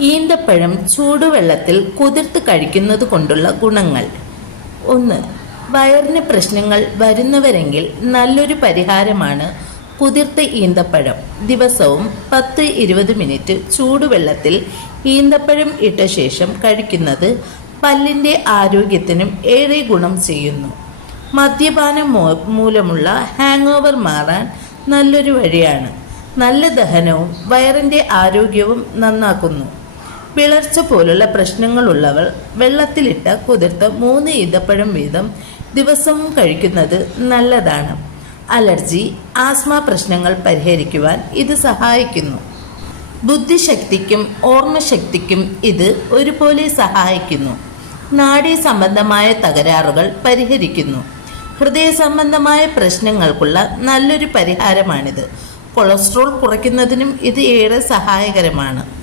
ഈന്തപ്പഴം ചൂടുവെള്ളത്തിൽ കുതിർത്ത് കഴിക്കുന്നത് കൊണ്ടുള്ള ഗുണങ്ങൾ. ഒന്ന് വയറിന് പ്രശ്നങ്ങൾ വരുന്നവരെങ്കിൽ നല്ലൊരു പരിഹാരമാണ് കുതിർത്ത ഈന്തപ്പഴം. ദിവസവും പത്ത് ഇരുപത് മിനിറ്റ് ചൂടുവെള്ളത്തിൽ ഈന്തപ്പഴം ഇട്ട ശേഷം കഴിക്കുന്നത് പല്ലിന്റെ ആരോഗ്യത്തിനും ഏറെ ഗുണം ചെയ്യുന്നു. മദ്യപാനം മൂലമുള്ള ഹാങ് ഓവർ മാറാൻ നല്ലൊരു വഴിയാണ്. നല്ല ദഹനവും വയറിന്റെ ആരോഗ്യവും നന്നാക്കുന്നു. വിളർച്ച പോലുള്ള പ്രശ്നങ്ങളുള്ളവർ വെള്ളത്തിലിട്ട കുതിർത്ത് മൂന്ന് ഈന്തപ്പഴം വീതം ദിവസവും കഴിക്കുന്നത് നല്ലതാണ്. അലർജി ആസ്മ പ്രശ്നങ്ങൾ പരിഹരിക്കുവാൻ ഇത് സഹായിക്കുന്നു. ബുദ്ധിശക്തിക്കും ഓർമ്മശക്തിക്കും ഇത് ഒരുപോലെ സഹായിക്കുന്നു. നാഡീ സംബന്ധമായ തകരാറുകൾ പരിഹരിക്കുന്നു. ഹൃദയ സംബന്ധമായ പ്രശ്നങ്ങൾക്കുള്ള നല്ലൊരു പരിഹാരമാണിത്. കൊളസ്ട്രോൾ കുറയ്ക്കുന്നതിനും ഇത് ഏറെ സഹായകരമാണ്.